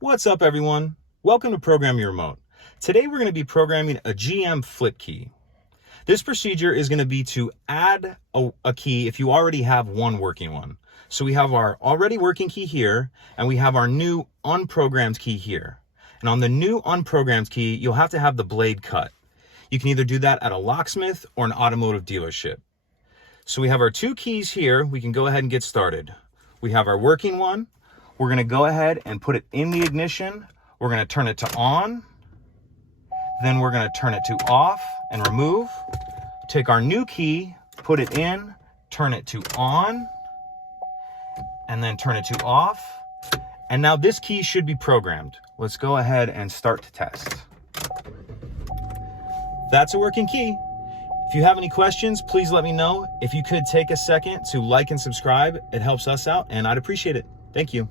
What's up, everyone? Welcome to Program Your Remote. Today we're going to be programming a GM flip key. This procedure is going to be to add a key if you already have one working one. So we have our already working key here, and we have our new unprogrammed key here. And on the new unprogrammed key, you'll have to have the blade cut. You can either do that at a locksmith or an automotive dealership. So we have our two keys here. We can go ahead and get started. We have our working one. We're going to go ahead and put it in the ignition. We're going to turn it to on. Then we're going to turn it to off and remove. Take our new key, put it in, turn it to on, and then turn it to off. And now this key should be programmed. Let's go ahead and start to test. That's a working key. If you have any questions, please let me know. If you could take a second to like and subscribe, it helps us out and I'd appreciate it. Thank you.